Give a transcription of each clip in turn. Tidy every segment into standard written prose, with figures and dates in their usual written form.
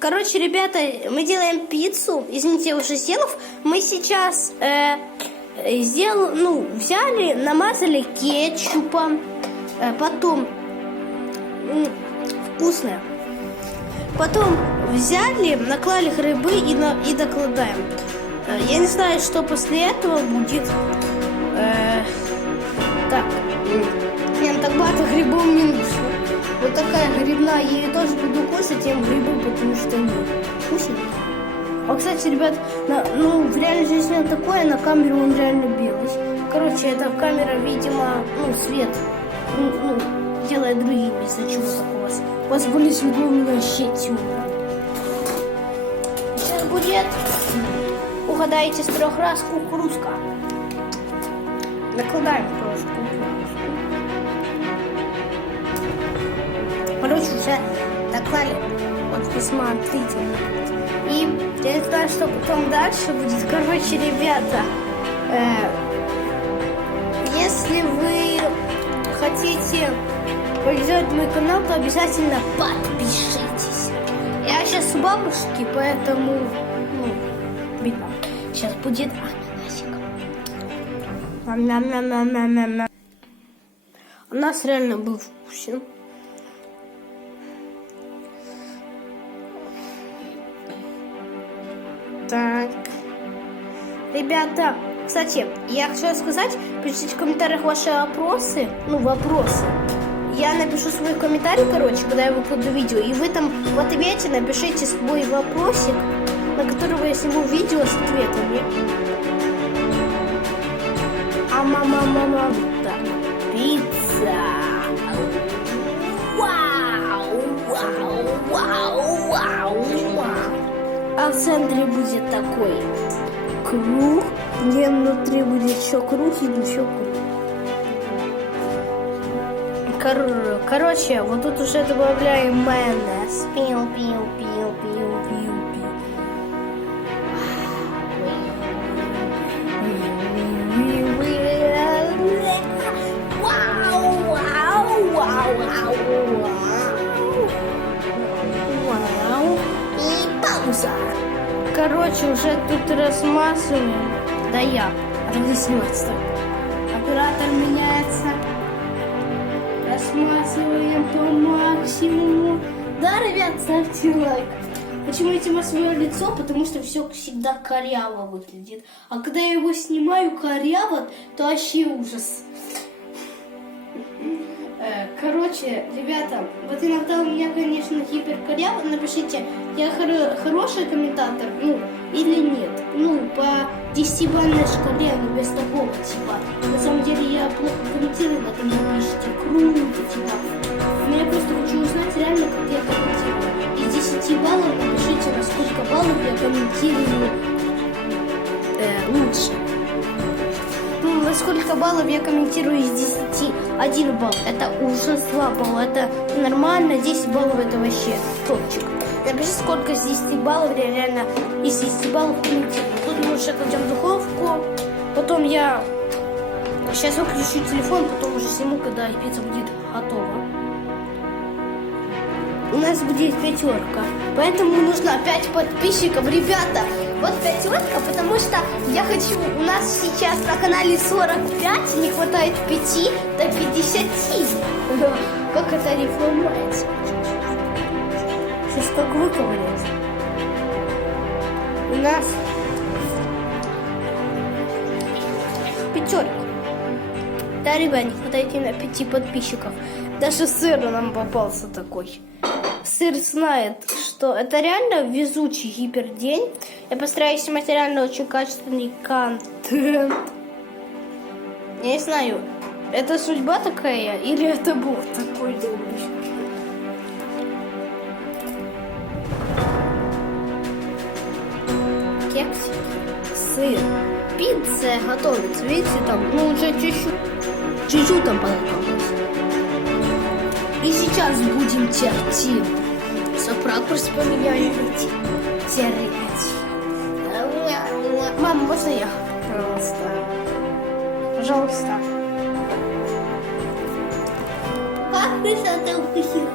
Короче, ребята, мы делаем пиццу. Извините, я уже сделал. Мы сейчас взяли, намазали кетчупом. Потом вкусное. Потом взяли, наклали грибы и докладаем. Я не знаю, что после этого будет. Так. Нет, так багато грибов не нужно. Вот такая грибная, я ее тоже буду кушать, тем грибы, потому что они вкусные. А, кстати, ребят, в реальной жизни он такой, а на камеру он реально белый. Короче, эта камера, видимо, свет делает другим, из-за чего так у вас. У вас были светло, у меня вообще темно. Сейчас будет, угадайте с 3 раз, кукурузка. Накладаем тоже кукурузку. Короче, уже доклали. Вот посмотрите. И я не знаю, что потом дальше будет. Короче, ребята, если вы хотите поддержать мой канал, то обязательно подпишитесь. Я сейчас у бабушки, поэтому, видно. Сейчас будет ананасик. У нас реально был вкусен. Так, ребята, кстати, я хочу сказать, пишите в комментариях ваши вопросы, вопросы. Я напишу свой комментарий, когда я выкладу видео, и вы там в ответе напишите свой вопросик, на которого я сниму видео с ответами. Мама, так, пицца. Вау. А в центре будет такой круг, где внутри будет еще круг и еще круг. Короче, вот тут уже добавляем майонез. Пил. Короче, уже тут размазываем. Да я. Размазывается. Оператор меняется. Размазываем по максимуму. Да, ребят, ставьте лайк. Почему я снимаю свое лицо? Потому что все всегда коряво выглядит. А когда я его снимаю коряво, то вообще ужас. Короче, ребята, вот иногда у меня, конечно, гиперкоряво. Напишите, я хороший комментатор, или нет. По 10-бальной шкале, без такого типа. На самом деле я плохо комментирую, когда напишите круто, типа. Но я просто хочу узнать реально, как я комментирую. Из 10 баллов напишите, на сколько баллов я комментирую лучше. На сколько баллов я комментирую из 10? 1 балл. Это уже 2 балла. Это нормально. 10 баллов это вообще топчик. Напиши, сколько из 10 баллов я реально из 10 баллов комментирую. Тут мы уже кладем духовку. Потом я сейчас выключу телефон, потом уже сниму, когда пицца будет готова. У нас будет 5. Поэтому нужно 5 подписчиков. Ребята, вот 5, потому что я хочу... У нас сейчас на канале 45, не хватает 5 до 50. Как это рифмуется? Сейчас как выковырять. У нас 5. Да, ребят, не хватает на 5 подписчиков. Даже сыр нам попался такой. Сыр знает, что это реально везучий гипердень. Я постараюсь снимать реально очень качественный контент. Я не знаю, это судьба такая или это Бог такой добрый? Кексики, сыр, пицца готовится. Видите, там, уже чуть-чуть там подготовилось. И сейчас будем терти. Ракурс поменяем. Терять. Мама, можно я? Пожалуйста. Как ты что-то укусил?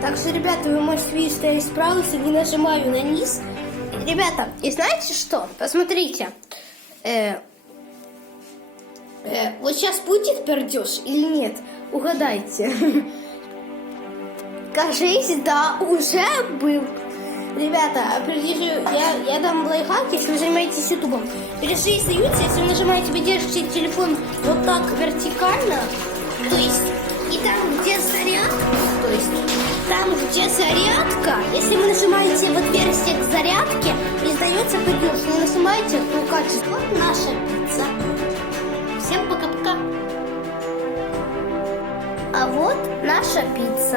Так что, ребята, вы можете видеть, что я справился, не нажимаю на низ. Ребята, и знаете что? Посмотрите. Вот сейчас будет пердеж или нет? Угадайте. Кажись, да, уже был. Ребята, я дам лайфхак, если вы занимаетесь ютубом. Перешли остаются, если вы нажимаете, вы держите телефон вот так вертикально, то есть, и там, где зарядка, то есть, там, где зарядка, если вы нажимаете в отверстие к зарядке, издается пердеж. Не нажимаете, то качество. Вот наша пицца. Всем пока-пока. А вот наша пицца.